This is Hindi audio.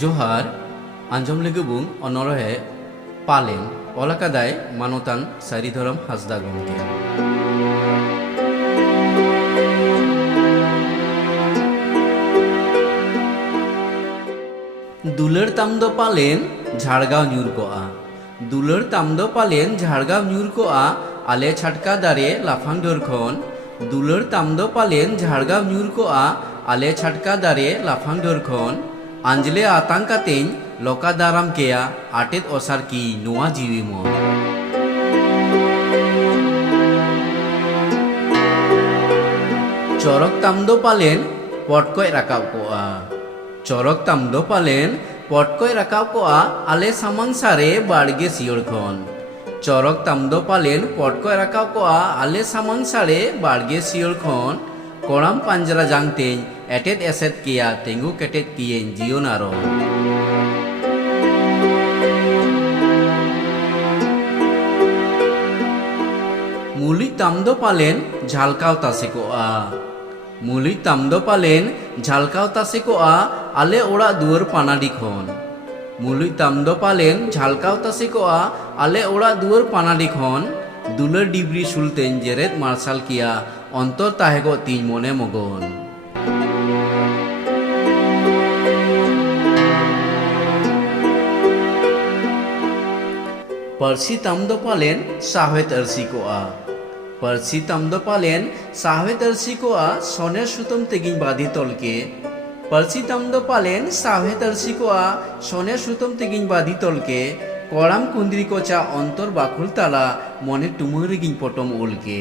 जोहार आंजम लगुबुं अनरहे पालें ओलाकादाय मानतान सारिधरम हासदा गमके दुलर तामदो पालें झाड़गाव न्यूर कोआ दुलर तामदो पालें झाड़गाव न्यूर कोआ आले छटका दारे लाफांग दरखन दुलर तामदो पालें झाड़गाव न्यूर कोआ आले छटका दारे लाफांग दरखन आंजले आतंकातें लोका दाराम केया आटेत ओसार की नुआ जीवी मन चरक तामदो पालें पटकोय राकाब कोआ चरक तामदो पालें पटकोय राकाब कोआ आले सामांग सारे बाड़गे सियोर खन चरक तामदो पालें पटकोय राकाब कोआ आले सामांग सारे बाड़गे सियोर खन कोड़ाम पांजरा जांगतें एटेत एसेत किया तेंगु केटेत किएं जियोनारो मुली तामदो पालें झालकाव तासेकोआ मुली तामदो पालें झालकाव तासेकोआ आले ओड़ा दुआर पानाडी खन मुली तामदो पालें झालकाव तासेकोआ आले ओड़ा दुआर पानाडी खन दुलर डिब्री सुलतें जेरेत मार्शल किया अंतर ताहेगो तीन मने मगन परसी तामदो पालें साहेत अरसी कोआ परसी तामदो पालें साहेत अरसी कोआ सोने सुतम तेगिन बाधी तलके परसी तामदो पालें साहेत अरसी कोआ सोने सुतम तेगिन बाधी तलके कोड़ाम कुंद्री को चा अंतर बाकुल ताला मने टुमुरिगिन पटम उलके।